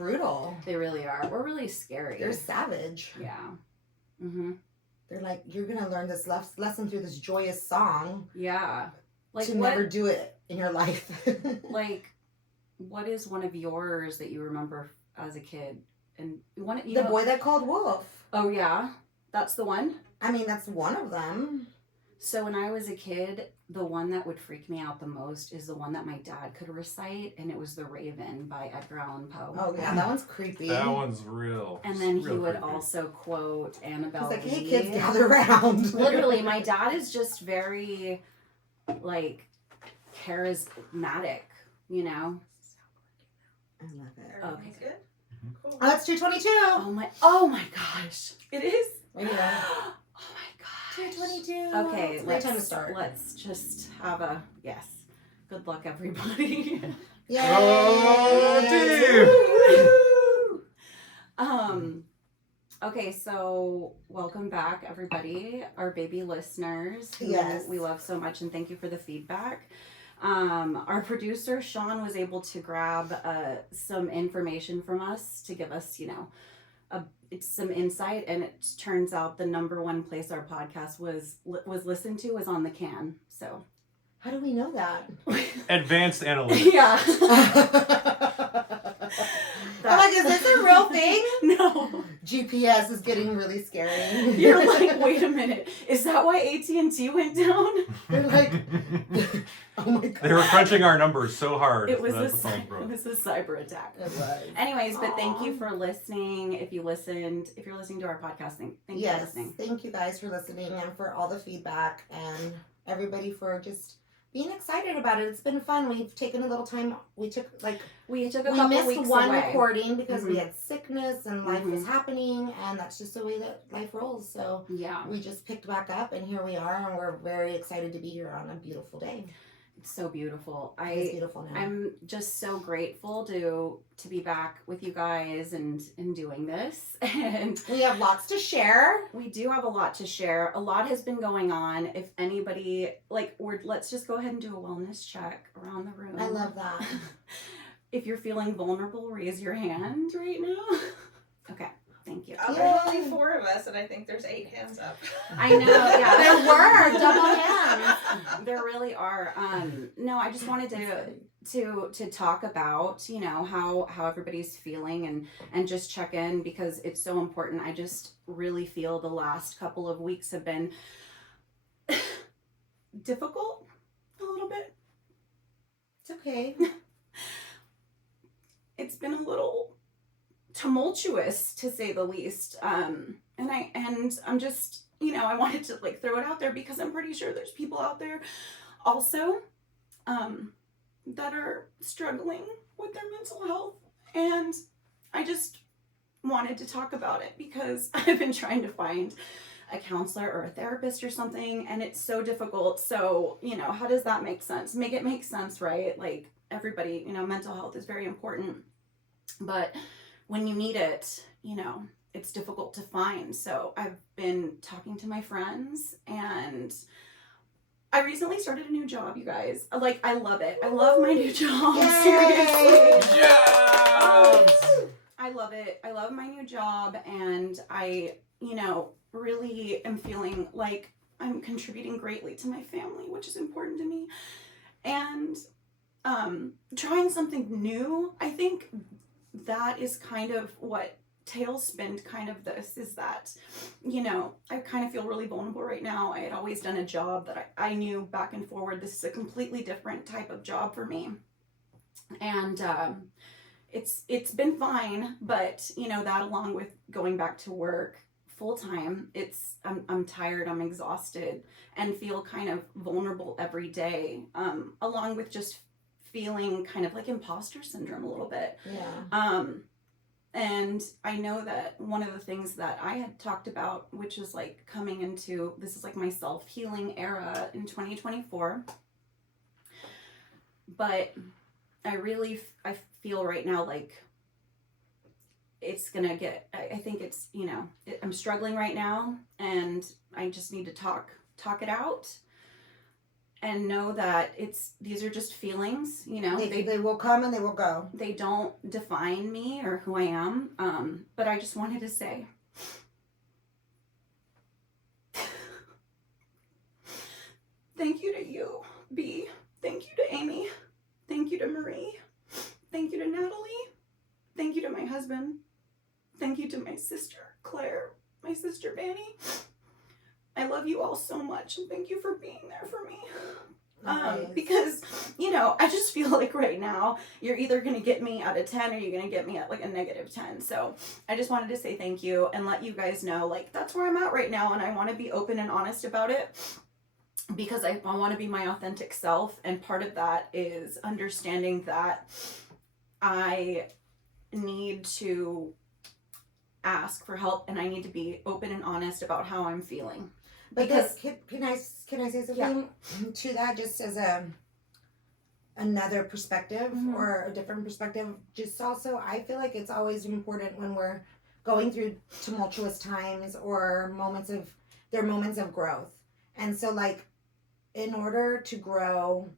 brutal. They really are. We're really scary. They're savage. Yeah. Mm-hmm. They're like, you're going to learn this lesson through this joyous song. Yeah. Like to never do it in your life. Like, what is one of yours that you remember as a kid? And the boy that called Wolf. Oh, yeah? That's the one? I mean, that's one of them. So when I was a kid, the one that would freak me out the most is the one that my dad could recite, and it was The Raven by Edgar Allan Poe. Oh, yeah, that one's creepy. That one's real. And then real he would creepy. also quote Annabelle He's like, Lee. hey, kids, gather around. Literally, my dad is just very, like, charismatic, you know? I love it. Everything's good? Cool. Oh, that's 222. Oh my gosh. It is? Right here. Oh my gosh. 222. Okay, It's a great time to start. Let's just have a, yes. Good luck, everybody. Yay! Oh, Okay, so welcome back, everybody, our baby listeners who Yes. we love so much, and thank you for the feedback. Our producer, Sean, was able to grab some information from us to give us, it's some insight, and it turns out the number one place our podcast was listened to was on the can. So How do we know that? Advanced analytics. yeah. I'm like, is this a real thing? No. GPS is getting really scary. You're like, wait a minute. Is that why AT&T went down? They're like, oh my god. They were crunching our numbers so hard It was that a the phone broke. cyber attack. It was. Anyways, but thank you Aw. for listening. If you're listening to our podcast, thank you for Yes, listening. thank you guys for listening and for all the feedback and everybody for just being excited about it. It's been fun. We've taken a little time. We took a We couple couple weeks weeks one away. recording because we Mhm. had sickness and life was Mhm. happening, and that's just the way that life rolls. So Yeah, we just picked back up, and here we are, and we're very excited to be here on a beautiful day. it's so beautiful. It's beautiful now. I'm just so grateful to be back with you guys and doing this. And We have lots to share. we do have a lot to share. A lot has been going on. If anybody let's just go ahead and do a wellness check around the room. I love that. If you're feeling vulnerable, raise your hand right now. Okay, thank you. There's Yay. only 4 of us, and I think there's 8 hands up. I know, yeah. There were double hands. There really are. No, I just wanted to talk about, how everybody's feeling and just check in because it's so important. I just really feel the last couple of weeks have been difficult a little bit. It's okay. It's been a little tumultuous to say the least. And I'm just, I wanted to throw it out there because I'm pretty sure there's people out there also that are struggling with their mental health. And I just wanted to talk about it because I've been trying to find a counselor or a therapist or something, and it's so difficult. So, how does that make sense? Make it make sense, right? Like everybody, mental health is very important, but when you need it, it's difficult to find. So I've been talking to my friends, and I recently started a new job, you guys. I love it. I love my new job. Yay! Seriously. Yes! I love it. I love my new job, and I, really am feeling like I'm contributing greatly to my family, which is important to me. And trying something new, I think that is kind of what tailspin kind of this is that, I kind of feel really vulnerable right now. I had always done a job that I knew back and forward, this is a completely different type of job for me. And it's been fine, but that along with going back to work full time, I'm tired, I'm exhausted, and feel kind of vulnerable every day, along with just feeling kind of like imposter syndrome a little bit. Yeah. And I know that one of the things that I had talked about, which is coming into, this is my self-healing era in 2024. But I feel right now it's gonna get, I think it's, I'm struggling right now, and I just need to talk it out. and know that these are just feelings, you know. They will come and they will go. They don't define me or who I am. But I just wanted to say thank you to you, B. Thank you to Amy. Thank you to Marie. Thank you to Natalie. Thank you to my husband. Thank you to my sister, Claire, my sister, Vanny. I love you all so much, and thank you for being there for me. Nice. Because, you know, I just feel like right now you're either going to get me at a 10 or you're going to get me at like a -10. So I just wanted to say thank you and let you guys know, like, that's where I'm at right now, and I want to be open and honest about it because I want to be my authentic self, and part of that is understanding that I need to ask for help and I need to be open and honest about how I'm feeling. But Because- can I say something to that, just as another perspective Mhm. or a different perspective? Just also, I feel like it's always important when we're going through tumultuous times or moments of growth. And so, like, in order to grow,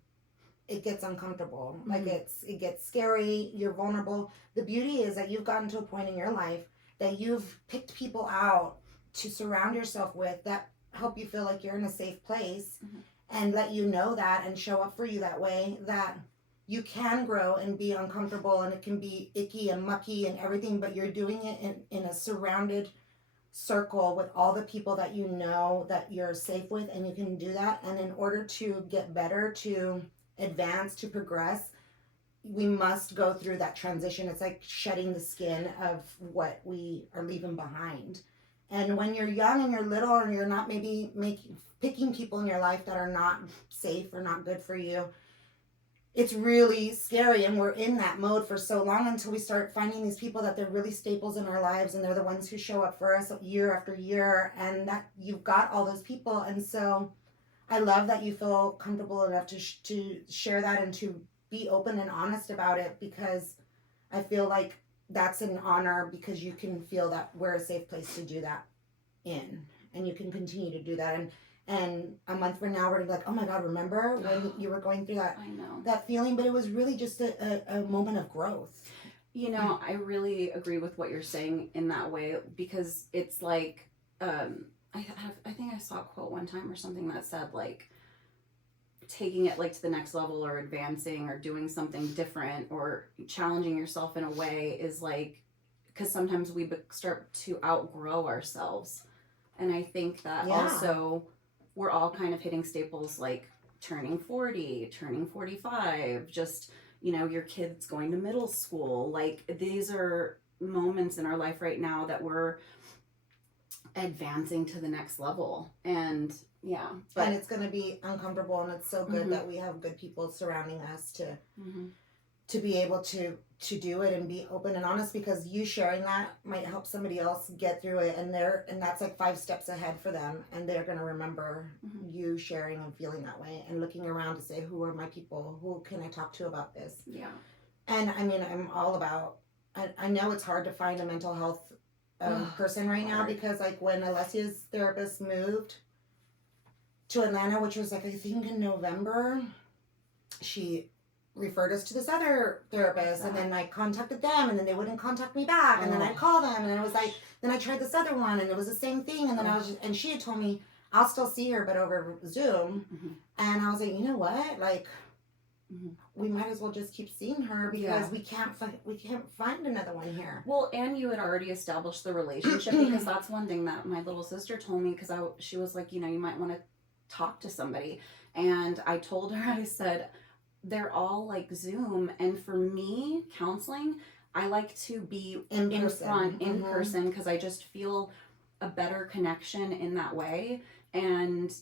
it gets uncomfortable. Like, it gets scary. You're vulnerable. The beauty is that you've gotten to a point in your life that you've picked people out to surround yourself with that help you feel like you're in a safe place and let you know that and show up for you that way, that you can grow and be uncomfortable and it can be icky and mucky and everything, but you're doing it in a surrounded circle with all the people that you know that you're safe with, and you can do that. And in order to get better, to advance, to progress, we must go through that transition. It's like shedding the skin of what we are leaving behind. And when you're young and you're little and you're not maybe picking people in your life that are not safe or not good for you, it's really scary. And we're in that mode for so long until we start finding these people that they're really staples in our lives, and they're the ones who show up for us year after year, and that you've got all those people. And so I love that you feel comfortable enough to share that and to be open and honest about it, because I feel like that's an honor, because you can feel that we're a safe place to do that in, and you can continue to do that. And a month from now, we're gonna be like, oh my God, remember when you were going through I know. that feeling? But it was really just a moment of growth. You know, I really agree with what you're saying in that way, because it's like, I think I saw a quote one time or something that said, like, taking it like to the next level or advancing or doing something different or challenging yourself in a way is like, because sometimes we start to outgrow ourselves. And I think that also we're all kind of hitting staples like turning 40, turning 45, just, you know, your kids going to middle school. Like, these are moments in our life right now that we're advancing to the next level. And yeah, but And it's going to be uncomfortable, and it's so good that we have good people surrounding us to be able to do it and be open and honest, because you sharing that might help somebody else get through it, and that's like 5 steps ahead for them, and they're going to remember you sharing and feeling that way and looking around to say, who are my people, who can I talk to about this? Yeah. And I mean, I'm all about, I know it's hard to find a mental health person right now, because like when Alessia's therapist moved to Atlanta, which was like I think in November, she referred us to this other therapist, and then I contacted them, and then they wouldn't contact me back, and then I'd call them, and it was like, then I tried this other one, and it was the same thing, and then I was just, and she had told me I'll still see her but over Zoom, and I was like, you know what, like we might as well just keep seeing her, because we can't find another one here. Well, and you had already established the relationship, because that's one thing that my little sister told me, because she was like, you know, you might want to talk to somebody. And I told her, I said, they're all like Zoom. And for me, counseling, I like to be in person, because I just feel a better connection in that way. And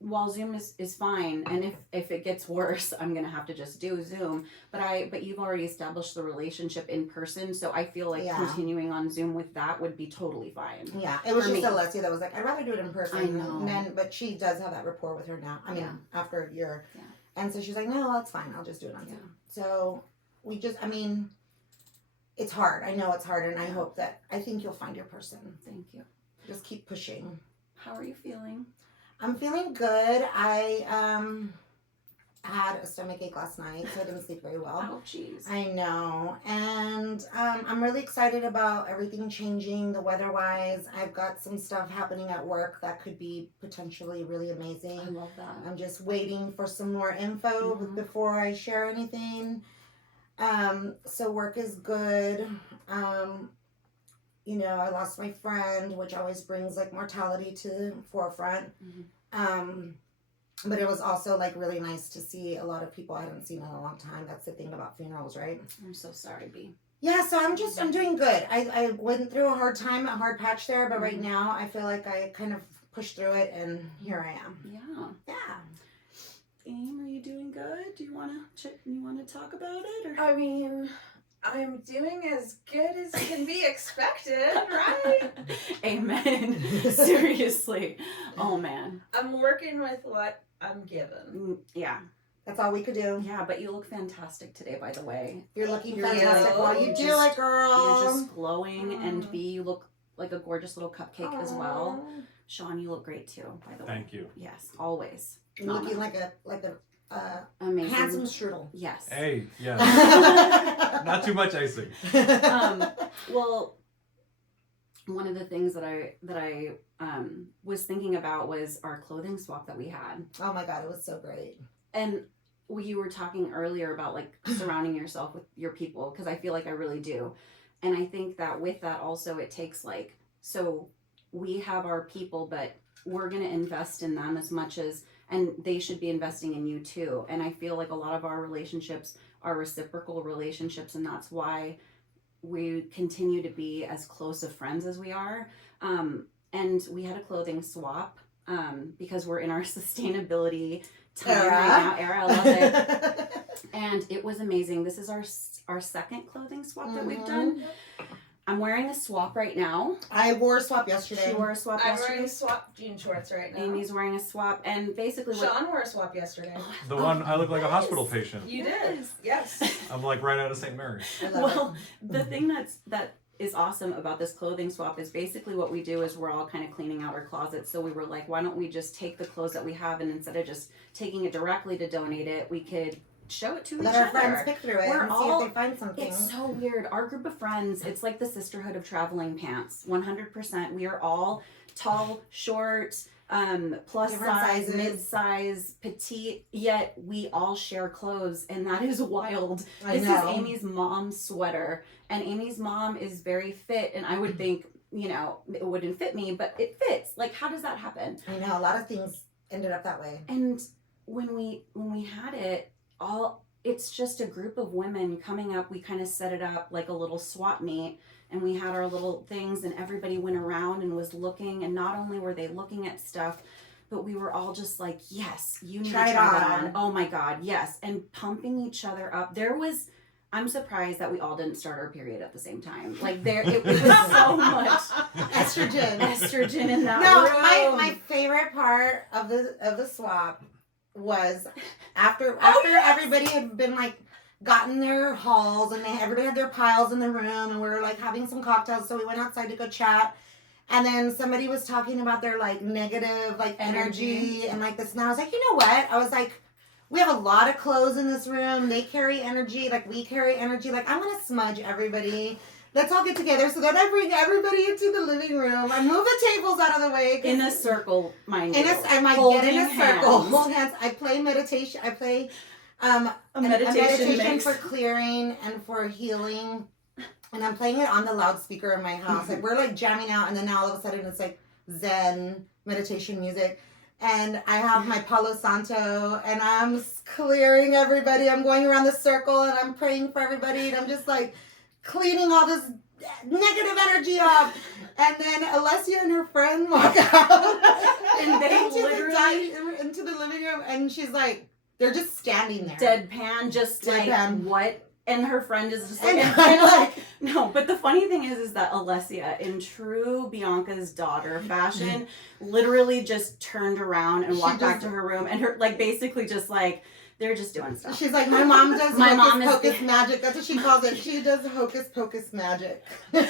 while Zoom is fine, and if it gets worse, I'm gonna have to just do Zoom. But you've already established the relationship in person, so I feel like continuing on Zoom with that would be totally fine. Yeah, it was for just me. Alessia that was like, I'd rather do it in person. I know. But she does have that rapport with her now. I mean, after a year. Yeah. And so she's like, no, that's fine. I'll just do it on Zoom. So we just, I mean, it's hard. I know it's hard, and I think you'll find your person. Thank you. Just keep pushing. How are you feeling? I'm feeling good. I had a stomach ache last night, so I didn't sleep very well. Oh, jeez. I know. And I'm really excited about everything changing the weather wise. I've got some stuff happening at work that could be potentially really amazing. I love that. I'm just waiting for some more info Mhm. before I share anything. So work is good. You know, I lost my friend, which always brings like mortality to the forefront. Mhm. But it was also like really nice to see a lot of people I hadn't seen in a long time. That's the thing about funerals, right? I'm so sorry, B. Yeah, so I'm doing good. I went through a hard time, a hard patch there, but right Mhm. now I feel like I kind of pushed through it and here I am. Yeah. Yeah. Aim, are you doing good? Do you wanna talk about it or? I mean, I'm doing as good as can be expected, right? Amen. Seriously. Oh man. I'm working with what I'm given. Yeah. That's all we could do. Yeah, but you look fantastic today, by the way. You're looking You're fantastic really- while you do just- it, girl. You're just glowing, and Mm. B, you look like a gorgeous little cupcake as well. Aw. Sean, you look great too, by the way. Thank you. Yes, always. You're looking like a Amazing. handsome strudel. Yes. Hey, yeah. Not too much icing. Well, one of the things that I was thinking about was our clothing swap that we had, Oh my god, it was so great. and you were talking earlier about like surrounding yourself with your people, because I feel like I really do, and I think that with that also it takes like, so we have our people, but we're gonna invest in them as much as, and they should be investing in you too. And I feel like a lot of our relationships are reciprocal relationships, and that's why we continue to be as close of friends as we are. And we had a clothing swap because we're in our sustainability time right now. Era, I love it. And it was amazing. This is our second clothing swap that we've done. I'm wearing a swap right now. I wore a swap yesterday. She wore a swap I'm yesterday. wearing swap jean shorts right now. Amy's wearing a swap, and basically what Sean wore a swap yesterday. The one, I look like a hospital patient. You did. Yes. I'm like right out of St. Mary's. I love Well, the thing that is awesome about this clothing swap is basically what we do is we're all kind of cleaning out our closets. So we were like, why don't we just take the clothes that we have, and instead of just taking it directly to donate it, we could show it to Let each our other. friends pick through it We're and see all- if they find something. It's so weird. Our group of friends, it's like the sisterhood of traveling pants. 100%. We are all tall, short, plus Different size, sizes. mid-size, petite, yet we all share clothes, and that is wild. I This know. is Amy's mom's sweater, and Amy's mom is very fit, and I would think, you know, it wouldn't fit me, but it fits. Like, how does that happen? I know, a lot of things ended up that way. And when we had it, it's just a group of women coming up. We kind of set it up like a little swap meet, and we had our little things, and everybody went around and was looking, and not only were they looking at stuff, but we were all just like, yes, you need Try to it try that on. on. Oh my God, yes. And pumping each other up. I'm surprised that we all didn't start our period at the same time. Like it was so much Estrogen. estrogen in that No, room. my favorite part of the swap was after yes. everybody had been like gotten their hauls, and everybody had their piles in the room, and we were like having some cocktails, so we went outside to go chat. And then somebody was talking about their like negative like energy and like this, and I was like, you know what? I was like, we have a lot of clothes in this room. They carry energy, like we carry energy. Like I'm gonna smudge everybody. Let's all get together. So then I bring everybody into the living room. I move the tables out of the way. in a circle, mind you. I might get in a Holding circle, hands. hold hands. I play meditation. I play a meditation mix. for clearing and for healing. And I'm playing it on the loudspeaker in my house. Like we're like jamming out, and then now all of a sudden it's like Zen meditation music. And I have my Palo Santo, and I'm clearing everybody. I'm going around the circle, and I'm praying for everybody, and I'm just like cleaning all this negative energy up. And then Alessia and her friend walk out And they into the living room, and she's like, they're just standing there. Deadpan, just like, Deadpan. what? And her friend is just like, And I'm like, no, but the funny thing is that Alessia, in true Bianca's daughter fashion, literally just turned around and She walked back just- to her room, and her, like, basically just like, They're just doing stuff. She's like, my mom does My hocus mom is- pocus magic. That's what she calls it. She does hocus pocus magic. And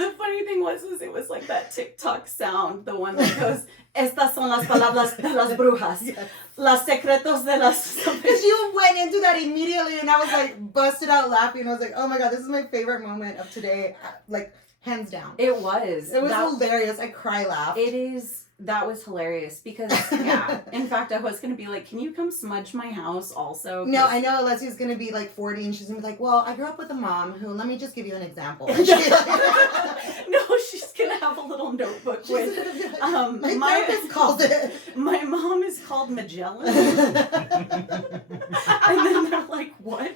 then the funny thing was it was like that TikTok sound, the one that goes, "Estas son las palabras de las brujas, Yes. las secretos de las." Because you went into that immediately, and I was like busted out laughing. I was like, oh my god, this is my favorite moment of today, like hands down. It was. It was That- hilarious. I cry laughed. It is. That was hilarious because, yeah. In fact, I was gonna be like, "Can you come smudge my house also?" No, I know Alexia's gonna be like 40 and she's gonna be like, well, I grew up with a mom who, let me just give you an example. No, she's gonna have a little notebook She's with. gonna be like, My my therapist called it. My mom is called Magellan, and then they're like, "What?"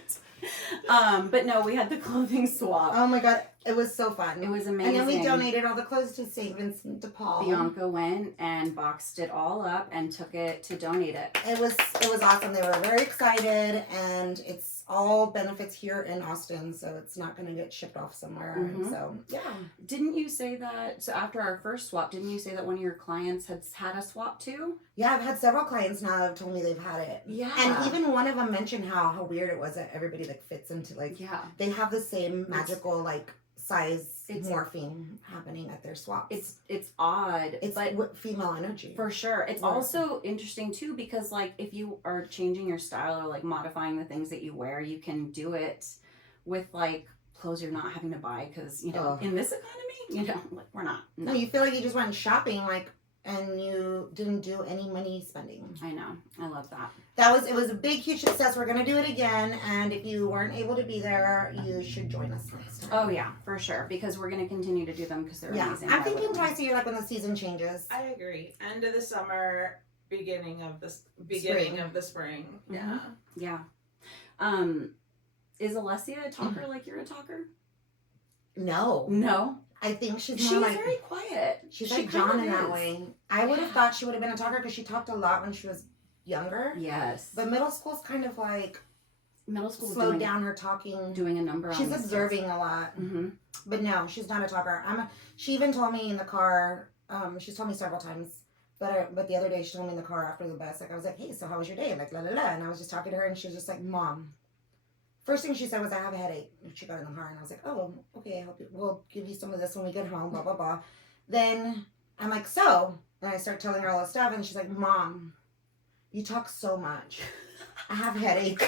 But no, we had the clothing swap. Oh my god, it was so fun. It was And amazing. then we donated all the clothes to St. Vincent de Paul. Bianca went and boxed it all up and took it to donate it. It was awesome. They were very excited, and it's all benefits here in Austin, so it's not going to get shipped off somewhere. Mhm. So yeah, Didn't you say that? So after our first swap, didn't you say that one of your clients had a swap too? yeah. I've had several clients now that have told me they've had it, Yeah. and even one of them mentioned how weird it was that everybody like fits into like Yeah. they have the same magical like size It's- morphine happening at their swaps. It's odd. It's but female energy. for sure. It's Yeah. also interesting too because like if you are changing your style or like modifying the things that you wear, you can do it with like clothes you're not having to buy because Ugh. in this economy, like we're not. No, you feel like you just went shopping like, and you didn't do any money spending. I know. I love that. It was a big, huge success. We're gonna do it again, and if you weren't able to be there, you should join us next time. Oh yeah, for sure. Because we're gonna continue to do them because they're yeah. amazing. I'm Why thinking wouldn't we? twice a year, like when the season changes. I agree. End of the summer, beginning of the spring. Mhm. Yeah. Yeah. Is Alessia a talker like you're a talker? No, No. I think she's She's more like very quiet. she's She like John kind in of that is. way. I would have Yeah. thought she would have been a talker because she talked a lot when she was younger. Yes. But middle school's kind of like middle school slowed down her talking. doing a number on She's this observing a lot. Mm-hmm. But no, she's not a talker. She even told me in the car. She's told me several times. But the other day she told me in the car after the bus. Like I was like, hey, so how was your day? Like la la la. And I was just talking to her, and she was just like, Mom. First thing she said was, I have a headache. And she got in the car, and I was like, oh, okay. I hope we'll give you some of this when we get home. Blah blah blah. Then I'm like, so, and I start telling her all this stuff, and she's like, Mom, you talk so much. I have a headache.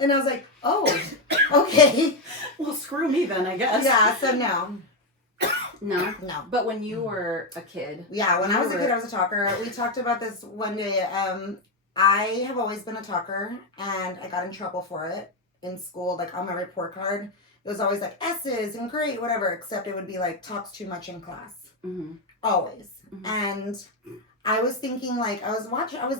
And I was like, oh, okay. Well, screw me then, I guess. Yeah. So no. No. No. But when you were a kid. Yeah, when I was a kid, I was a talker. We talked about this one day. I have always been a talker, and I got in trouble for it in school. Like on my report card, it was always like S's and great, whatever, except it would be like talks too much in class. Mm-hmm. Always. Mhm. And I was thinking, like, I was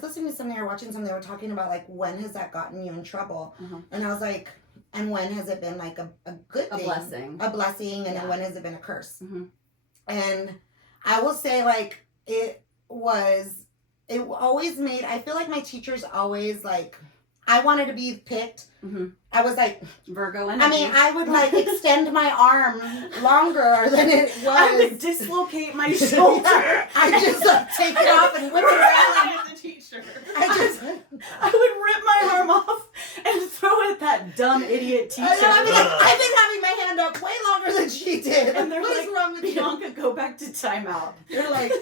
listening to something or watching something, they were talking about, like, when has that gotten you in trouble? Uh-huh. And I was like, and when has it been, like, a good A thing? blessing. A blessing, and Yeah. then when has it been a curse? Mhm. And I will say, like, it always made, I feel like my teachers always, like, I wanted to be picked. Mm-hmm. I was like, Virgo energy. I mean, I would, like, extend my arm longer than it was. I would dislocate my shoulder. I just like take it off and whip it around. As a teacher. I just, I would rip my arm off and throw it at that dumb idiot teacher. I've been having my hand up way longer than she did. And they're What is like, wrong with you? Bianca, go back to timeout. They're like,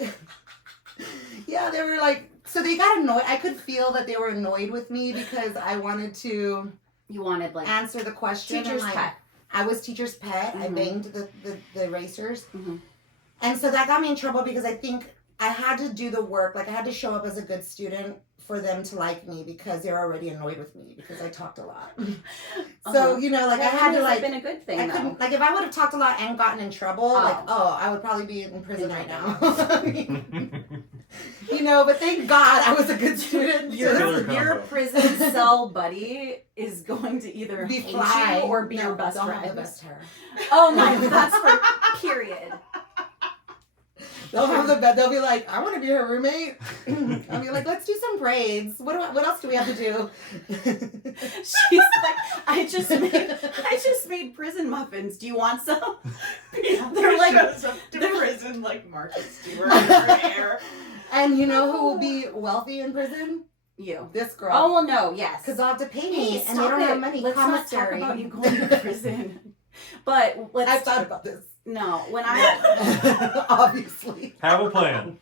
yeah, they were like, so they got annoyed. I could feel that they were annoyed with me because I wanted to You wanted like answer the question. teacher's and, like, pet. I was teacher's pet. I Mhm. banged the racers. Mhm. And so that got me in trouble because I think I had to do the work. Like I had to show up as a good student for them to like me because they were already annoyed with me because I talked a lot. So, you know, like Well, I had to has like, been a good thing I though. couldn't, like if I would have talked a lot and gotten in trouble, like, I would probably be in prison right now. You know, but thank God I was a good student. Your, Killer your combo. prison cell buddy is going to either Be hate fly you or be No, your best don't have friend. the best hair. Oh my, that's for period. They'll have the bed. They'll be like, I want to be her roommate. I'll be like, let's do some braids. What else do we have to do? She's like, I just made prison muffins. Do you want some? They're like, shows up to they're- prison like Martha Stewart in her hair. And you know who will be wealthy in prison? You. This girl. Oh well, no, yes. Because I'll have to pay me, Hey, and they stop don't it. have money. Let's not talk Commissary. about you going to prison. But let's. I've thought about this. No, when I. Obviously. Have a plan.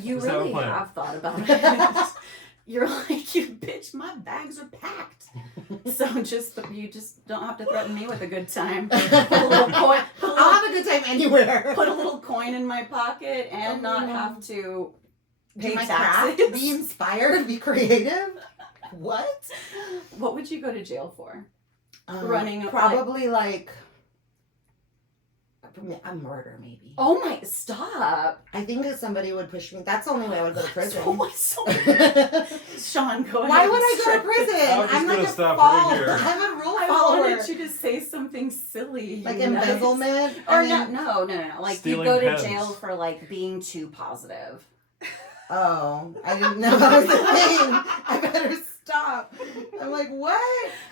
You Is that a really plan? have thought about it. You're like, you bitch, my bags are packed. So you just don't have to threaten me with a good time. Put a little coin. I'll have a good time anywhere. Put a little coin in my pocket and not have to Do pay my taxes. craft, be inspired, be creative. What? What would you go to jail for? Running probably like a murder, maybe. Oh my! Stop. I think if somebody would push me, that's the only way I would go to prison. Oh my! Sean, go ahead. Why and would I go strike to prison? I was just I'm like gonna a stop follower. right here. I'm a rule I follower. wanted you to say something silly. Like you nuts. embezzlement. Or I mean- no. Like Stealing you go to pens. jail for like being too positive. Oh, I didn't know that was the thing. I better stop. I'm like, what?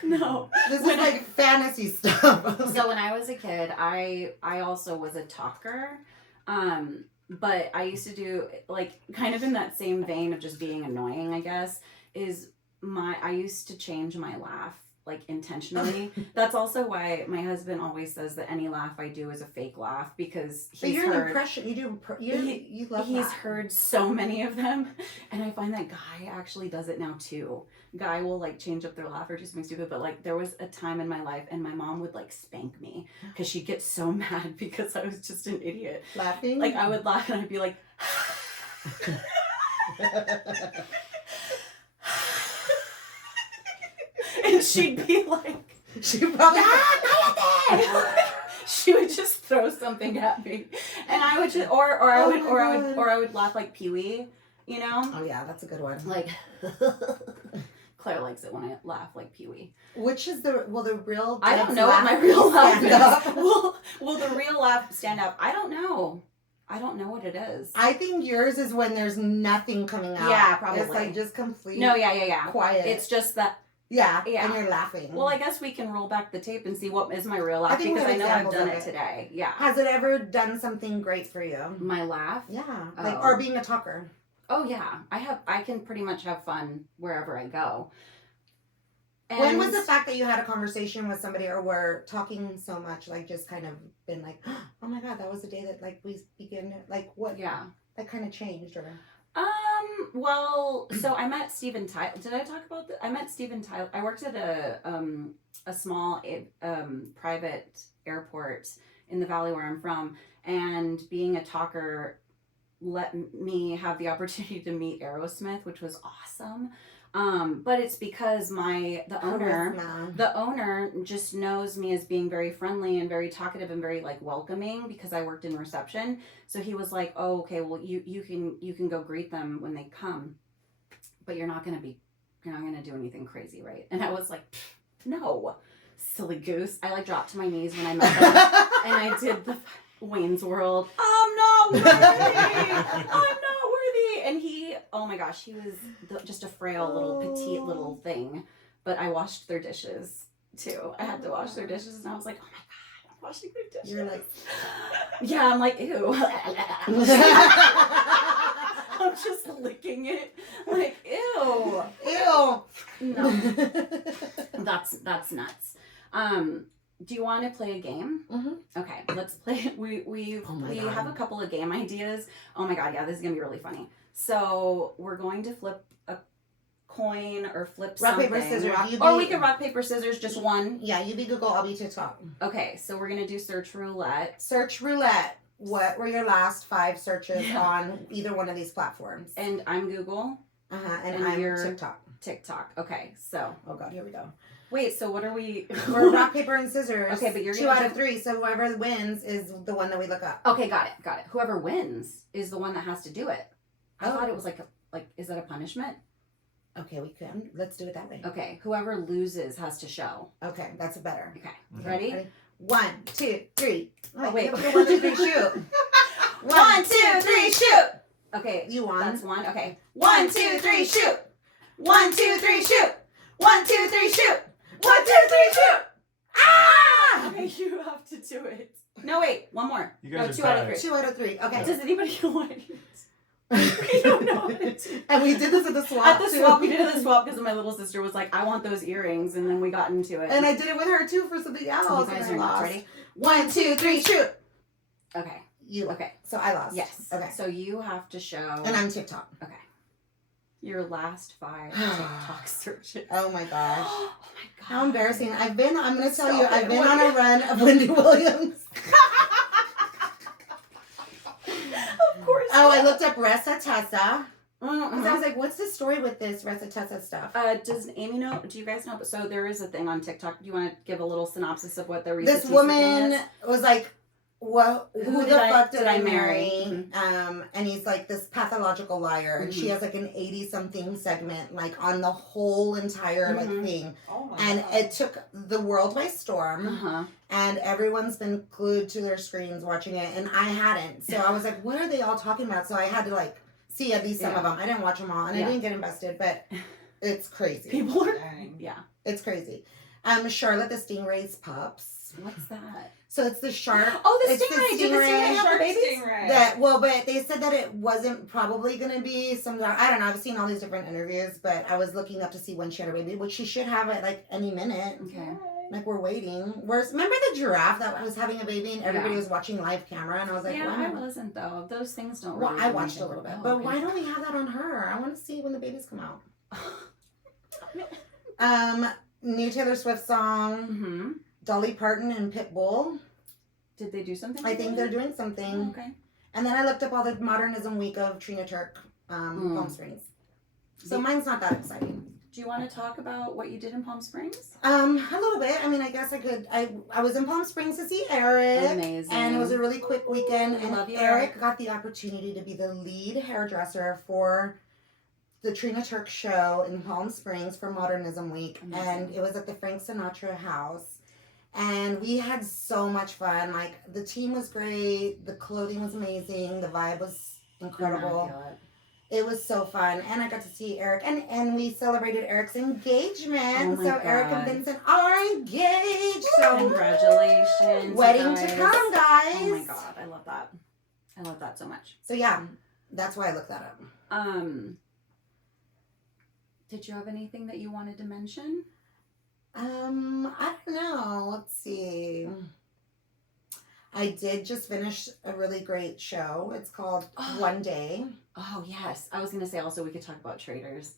No. This is When I- like fantasy stuff. So when I was a kid, I also was a talker. But I used to do like kind of in that same vein of just being annoying, I guess, I used to change my laugh like intentionally. That's also why my husband always says that any laugh I do is a fake laugh because But he's you're an heard impression. You do. You love he's that. heard so many of them, and I find that Guy actually does it now too. Guy will like change up their laugh or do something stupid, but like there was a time in my life and my mom would like spank me because she'd get so mad because I was just an idiot. Laughing. Like I would laugh and I'd be like and she'd be like She probably. she would just throw something at me, and I would just or I would laugh like Pee-wee, you know. Oh yeah, that's a good one. Like Claire likes it when I laugh like Pee-wee. Which is the real? I don't Deb's know what laugh my real laugh stand up? is. Will the real laugh stand up? I don't know. I don't know what it is. I think yours is when there's nothing coming out. Yeah, probably. It's like just complete. No, yeah. Quiet. It's just that. yeah, Yeah. and you're laughing. Well, I guess we can roll back the tape and see what is my real laugh I think we because have I know I've examples done of it it. today. Yeah. Has it ever done something great for you? My laugh. Yeah, like Oh. or being a talker. Oh yeah, I can pretty much have fun wherever I go. When was the fact that you had a conversation with somebody or were talking so much, like just kind of been like, oh my god, that was the day that like we began, like what? Yeah. That kind of changed or? Well, so I met Steven Tyler. Did I talk about that? I met Steven Tyler. I worked at a small private airport in the valley where I'm from, and being a talker let me have the opportunity to meet Aerosmith, which was awesome. But it's because the owner just knows me as being very friendly and very talkative and very like welcoming because I worked in reception. So he was like, "Oh, okay, well you can go greet them when they come, but you're not gonna do anything crazy, right?" And I was like, "No, silly goose." I like dropped to my knees when I met them and I did the Wayne's World. I'm not worthy. I'm not worthy. And he, oh my gosh, he was just a frail little petite little thing. But I washed their dishes too. I had to wash their dishes, and I was like, oh my god, I'm washing their dishes. You're like, yeah, I'm like, ew. I'm just licking it, like, ew. ew. No, that's nuts. Do you want to play a game? Mhm. Okay, let's play. We Oh my we God. have a couple of game ideas. Oh my god, yeah, this is gonna be really funny. So we're going to flip a coin or flip Rock, something. paper, scissors. You Or be- we can rock paper scissors, just one. Yeah, you be Google, I'll be TikTok. Okay, so we're gonna do search roulette. Search roulette. What were your last 5 searches Yeah. on either one of these platforms? And I'm Google, And and I'm you're- TikTok. TikTok. Okay, so Oh god, here we go. wait, so what are we? We're rock, paper, and scissors. Okay, but you're 2 gonna out do- of 3. So whoever wins is the one that we look up. Okay, got it. Whoever wins is the one that has to do it. I Oh. thought it was like is that a punishment? Okay, we can. Let's do it that way. Okay, whoever loses has to show. Okay, that's better. Okay, Mhm. ready? 1, 2, 3. Oh, wait. 1, 2, 3, shoot. 1, 2, 3, shoot. Okay, You won. that's one. Okay, 1, 2, 3, shoot. 1, 2, 3, shoot. 1, 2, 3, shoot. 1, 2, 3, shoot. Ah! Okay, you have to do it. No, wait, one more. You guys No, are 2 out of tied. 3. 2 out of 3. Okay. Does anybody want it? We don't know what it is. And we did this at the swap. At the too. swap, we did it at the swap because my little sister was like, I want those earrings, and then we got into it. And I did it with her too for something else. you guys and are I not lost. ready? 1, 2, 3, shoot. Okay. You Okay. So I lost. Yes. Okay. So you have to show And I'm TikTok. your last 5 TikTok searches. Oh my gosh. Oh my god. How embarrassing. I'm going to tell you, Stop I've it, been on Wendy. a run of Wendy Williams. Of course. Oh, I looked up Ressa Tessa. Because I Uh-huh. was like, what's the story with this Ressa Tessa stuff? Does Amy know? Do you guys know? So there is a thing on TikTok. Do you want to give a little synopsis of what the Risa This Tisa woman thing is? was like, "Well, who Who the did I- fuck did did I I marry?" marry? And he's like this pathological liar, and she Mhm. has like an 80-something segment, like on the whole entire like Mhm. thing, Oh my and God. it took the world by storm. Uh-huh. And everyone's been glued to their screens watching it, and I hadn't. So I was like, "What are they all talking about?" So I had to like see at least some of Yeah. them. I didn't watch them all, and Yeah. I didn't get invested, but it's crazy. People are. Dang. Yeah. It's crazy. Charlotte the Stingray's pups. What's that? So it's the shark. Oh, the It's the stingray. Did the stingray. stingray have the Shark babies? stingray. But they said that it wasn't probably gonna be some. I don't know. I've seen all these different interviews, but I was looking up to see when she had a baby, which she should have it like any minute. Okay. Like we're waiting. Remember the giraffe that was having a baby and everybody Yeah. was watching live camera, and I was like, Yeah, why I not? wasn't though. Those things don't. Well, Really I do watched a anything. little bit, Oh, but okay. why don't we have that on her? I want to see when the babies come out. New Taylor Swift song, Mm-hmm. Dolly Parton and Pitbull. Did they do something? I think they're together? doing something. Oh, okay. And then I looked up all the Modernism Week of Trina Turk, Palm Springs. So mine's not that exciting. Do you want to talk about what you did in Palm Springs? A little bit. I mean, I guess I could. I was in Palm Springs to see Eric. Amazing. And it was a really quick weekend. I And love you, Eric Eric. got the opportunity to be the lead hairdresser for the Trina Turk show in Palm Springs for Modernism Week. Amazing. And it was at the Frank Sinatra house. And we had so much fun. Like, the team was great. The clothing was amazing. The vibe was incredible. It was so fun. And I got to see Eric. And we celebrated Eric's engagement. Oh my So Eric and God. Vincent are engaged. So Congratulations. wedding you to guys. come, guys. Oh my god, I love that. I love that so much. So yeah, that's why I looked that up. Did you have anything that you wanted to mention? I don't know. Let's see. I did just finish a really great show. It's called One Day. Oh yes, I was gonna say also we could talk about traders.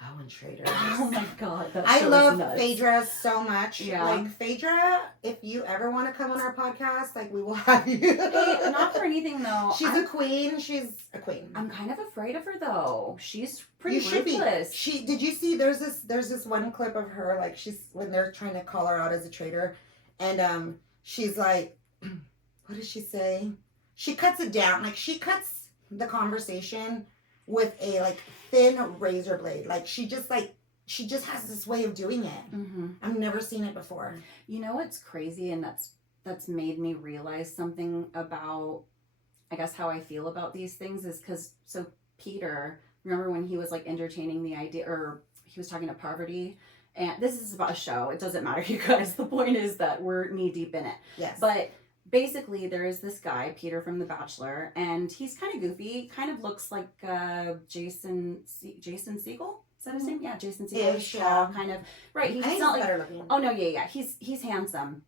Oh, and Trader. Oh my god, that I show is love nuts. Phaedra so much. Yeah. Like, Phaedra, if you ever want to come on our podcast, like, we will have you. Hey, not for anything though. She's a queen. She's a queen. I'm kind of afraid of her though. She's pretty You should be. ruthless. Did you see there's this one clip of her, like, she's when they're trying to call her out as a traitor, and she's like, what does she say? She cuts it down. Like, she cuts the conversation with a like thin razor blade. Like, she just has this way of doing it. Mm-hmm. I've never seen it before. You know what's crazy, and that's made me realize something about, I guess, how I feel about these things is because Peter, remember when he was like entertaining the idea, or he was talking to Parvati, and this is about a show. It doesn't matter, you guys. The point is that we're knee deep in it. Yes. But basically, there is this guy, Peter from The Bachelor, and he's kind of goofy. Kind of looks like Jason Segel. Is that his name? Yeah, Jason Segel. Ish, Tall, yeah. kind of. Right. I He's think not he's like. better looking. Oh no, yeah. He's handsome,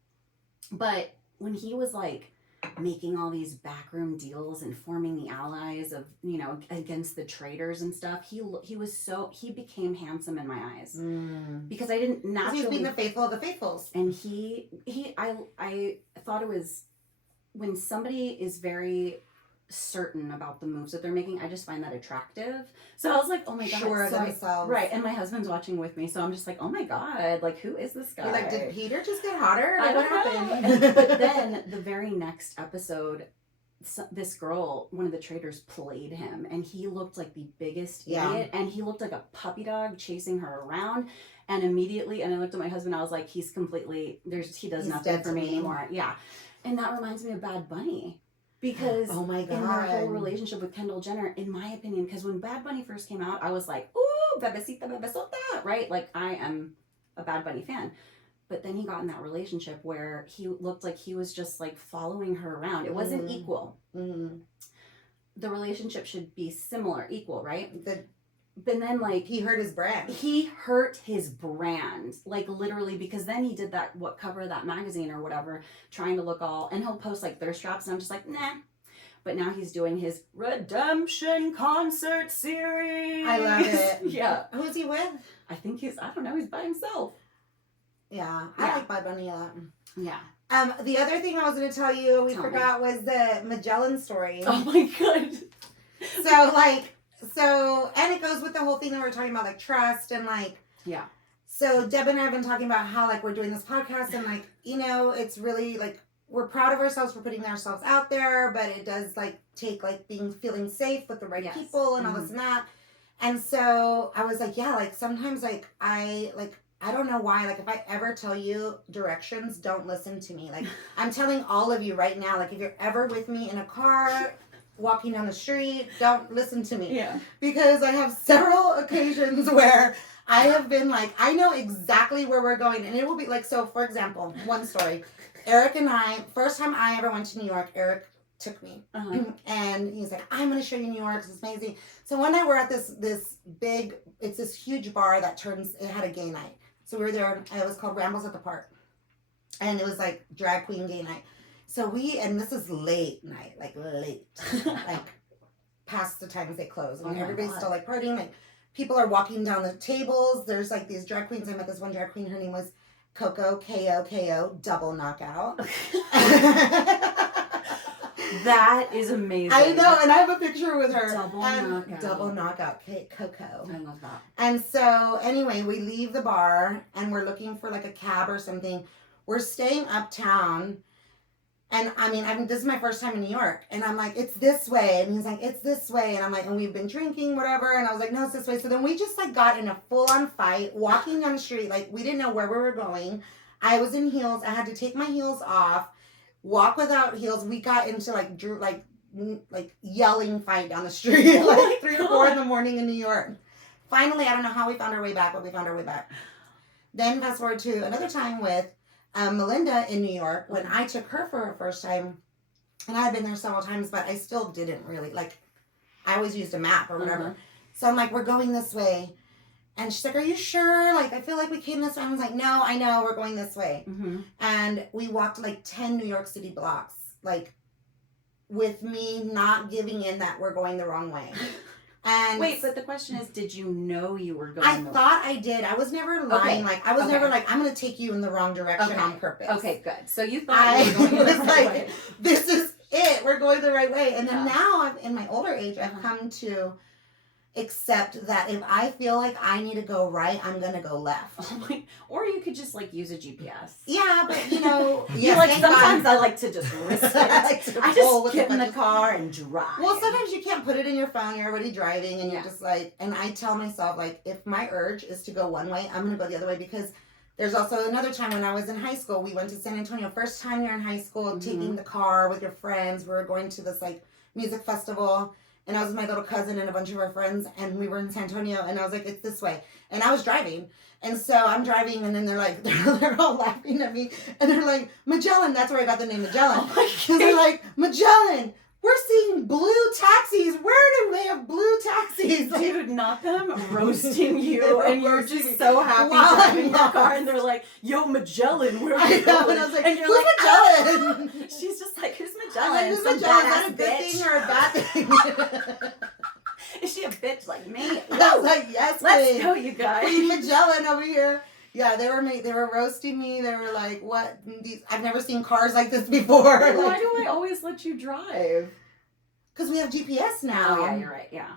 but when he was like making all these backroom deals and forming the allies of against the traitors and stuff, he became handsome in my eyes because I didn't He's naturally. being the faithful of the faithfuls. And I thought it was when somebody is very certain about the moves that they're making, I just find that attractive. So I was like, oh my god, Sure of so themselves. right? And my husband's watching with me, so I'm just like, oh my god, like who is this guy? You're like, did Peter just get hotter? I Like, don't what know. happened? But then the very next episode, this girl, one of the traitors, played him, and he looked like the biggest Yeah. idiot, and he looked like a puppy dog chasing her around. And immediately, and I looked at my husband, I was like, he does He's nothing dead for to me me. anymore. Yeah. And that reminds me of Bad Bunny. Because Oh my in their whole God. relationship with Kendall Jenner, in my opinion, because when Bad Bunny first came out, I was like, ooh, bebecita, bebesota, right? Like, I am a Bad Bunny fan. But then he got in that relationship where he looked like he was just like following her around. It wasn't equal. Mhm. the relationship should be similar, equal, right? The, But then like he hurt his brand. he hurt his brand, like literally, because then he did that cover of that magazine or whatever, trying to look all, and he'll post like thirst traps, and I'm just like, nah. But now he's doing his redemption concert series. I love it. Yeah, Who's he with? I think he's by himself. Yeah, Yeah. I like Bad Bunny a lot. Yeah. The other thing I was going to tell you, we Tell me. forgot, was the Magellan story. Oh my god. And it goes with the whole thing that we were talking about, like trust and like. Yeah. So Deb and I have been talking about how like we're doing this podcast and like, you know, it's really like we're proud of ourselves for putting ourselves out there, but it does like take like feeling safe with the right Yes. people and all this and that. And so I was like, yeah, like sometimes like I don't know why, like if I ever tell you directions, don't listen to me. Like I'm telling all of you right now, like if you're ever with me in a car, walking down the street, don't listen to me. Yeah. Because I have several occasions where I have been like, I know exactly where we're going. And it will be like, so for example, one story. Eric and I, first time I ever went to New York, Eric took me. Uh-huh. And he's like, I'm going to show you New York. It's amazing. So one night we're at this big, it's this huge bar that it had a gay night. So we were there, it was called Rambles at the Park. And it was like drag queen gay night. So and this is late night, like late, like past the times they close. And Oh my everybody's God. still like partying. Like people are walking down the tables. There's like these drag queens. I met this one drag queen. Her name was Coco, K-O-K-O, double knockout. That is amazing. I know, and I have a picture with her. Double And knockout. Double knockout, Coco. I love that. And so, anyway, we leave the bar and we're looking for like a cab or something. We're staying uptown. And I mean, this is my first time in New York. And I'm like, it's this way. And he's like, it's this way. And I'm like, and we've been drinking, whatever. And I was like, no, it's this way. So then we just like got in a full on fight, walking down the street. Like we didn't know where we were going. I was in heels. I had to take my heels off, walk without heels. We got into like yelling fight down the street, Oh like my 3 or 4 in the God. morning in New York. Finally, I don't know how we found our way back, but we found our way back. Then fast forward to another time with Melinda in New York when I took her for her first time, and I had been there several times, but I still didn't really I always used a map or whatever. Uh-huh. So I'm like, we're going this way, and she's like, are you sure? Like I feel like we came this way. I was like, no, I know we're going this way. Mm-hmm. And we walked like 10 New York City blocks, like with me not giving in that we're going the wrong way. And Wait, but the question is, did you know you were going? I thought I did. I was never lying. Okay. Like I was Okay. never like, I'm gonna take you in the wrong direction Okay. on purpose. Okay, good. So you thought I you were going the was right like, way. this is it. We're going the right way. And then Yeah. now in my older age, I've Uh-huh. come to accept that if I feel like I need to go right, I'm gonna go left. Oh my, or you could just like use a GPS. Yeah, but you know, You yes, like thank God. sometimes I like to just risk it. I like to I roll just with get the in the punches. car and drive. Well, sometimes you can't put it in your phone. You're already driving, and Yeah. you're just like. And I tell myself, like, if my urge is to go one way, I'm gonna go the other way because there's also another time when I was in high school. We went to San Antonio. First time you're in high school, Mhm. taking the car with your friends. We were going to this like music festival, and I was with my little cousin and a bunch of our friends, and we were in San Antonio. And I was like, it's this way, and I was driving. And so I'm driving, and then they're like, they're all laughing at me, and they're like, Magellan. That's where I got the name Magellan. Oh my Because they're like, Magellan, we're seeing blue taxis. Where do they have blue taxis? Like, Dude, not them roasting They you, were and you're roasting just me so happy while driving I'm your car, lost. and they're like, "Yo, Magellan, where are I you know, going?" and I was like, and you're who's like, Magellan? "Oh." She's just like, "Who's I'm Magellan? like, who's Some Magellan? Is badass that a good bitch. thing or a bad thing? Is she a bitch like me? I was No, like, yes, let's queen. go, you guys." Queen Magellan over here. Yeah, they were roasting me. They were like, what? I've never seen cars like this before. Why do I always let you drive? Because we have GPS now. Oh yeah, you're right. Yeah.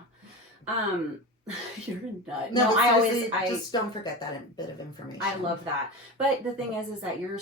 You're a nut. No, No, but I always seriously, just don't forget that bit of information. I love that. But the thing is that you're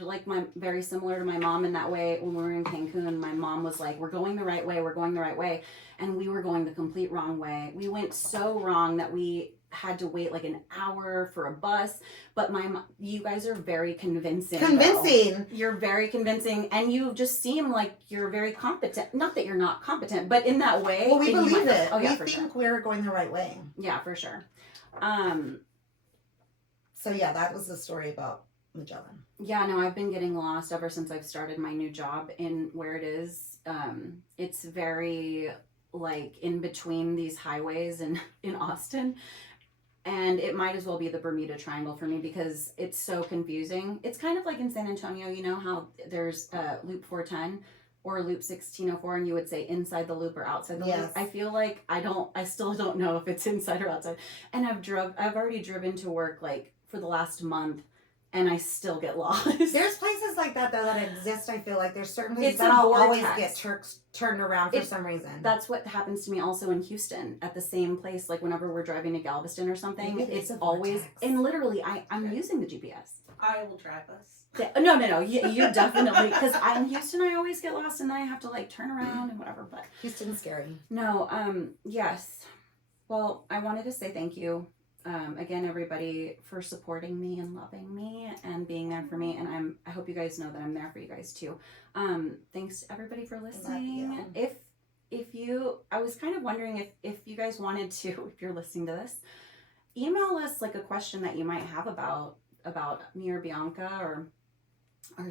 like very similar to my mom in that way. When we were in Cancun, my mom was like, we're going the right way. We're going the right way. And we were going the complete wrong way. We went so wrong that we had to wait like an hour for a bus. But you guys are very convincing. Convincing. Though. You're very convincing, and you just seem like you're very competent. Not that you're not competent, but in that way. Well, we and you believe might- it. Oh yeah, we for think sure. we're going the right way. Yeah, for sure. So yeah, that was the story about Magellan. yeah, no, I've been getting lost ever since I've started my new job in where it is. It's very like in between these highways in Austin. And it might as well be the Bermuda Triangle for me because it's so confusing. It's kind of like in San Antonio, you know how there's Loop 410 or Loop 1604, and you would say inside the loop or outside the loop. Yes. I feel like I still don't know if it's inside or outside. And I've already driven to work like for the last month, and I still get lost. There's places like that though that exist. I feel like there's certain places It's that a I'll always vortex. get turned around for It- some reason. That's what happens to me also in Houston at the same place. Like whenever we're driving to Galveston or something, Maybe it's it's a always vortex. and literally I'm using the GPS. I will drive us. No. You definitely because in Houston I always get lost and then I have to like turn around and whatever. But Houston's scary. no, yes. Well, I wanted to say thank you. Again, everybody for supporting me and loving me and being there for me, and I hope you guys know that I'm there for you guys too. Thanks to everybody for listening. you. If you, I was kind of wondering if you guys wanted to, if you're listening to this, email us like a question that you might have about me or Bianca or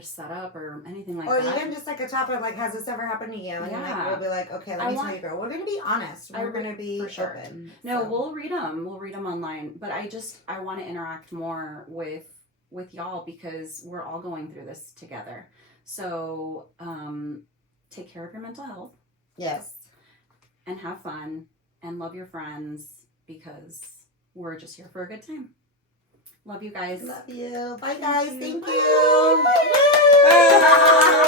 setup or anything like Or that. even just like a topic like, has this ever happened to you? And Yeah. like, we'll be like, okay, let I me want- tell you, girl. We're gonna be honest. We're gonna be for sure. open. No, So. we'll read them. We'll read them online. But I want to interact more with y'all because we're all going through this together. So take care of your mental health Yes. and have fun and love your friends because we're just here for a good time. Love you guys. Love you. Bye, guys. Thank Bye. you. Hey,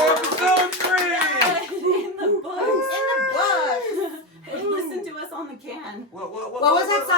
episode 3! In the books. In the books. Listen to us on the can. What What was that song?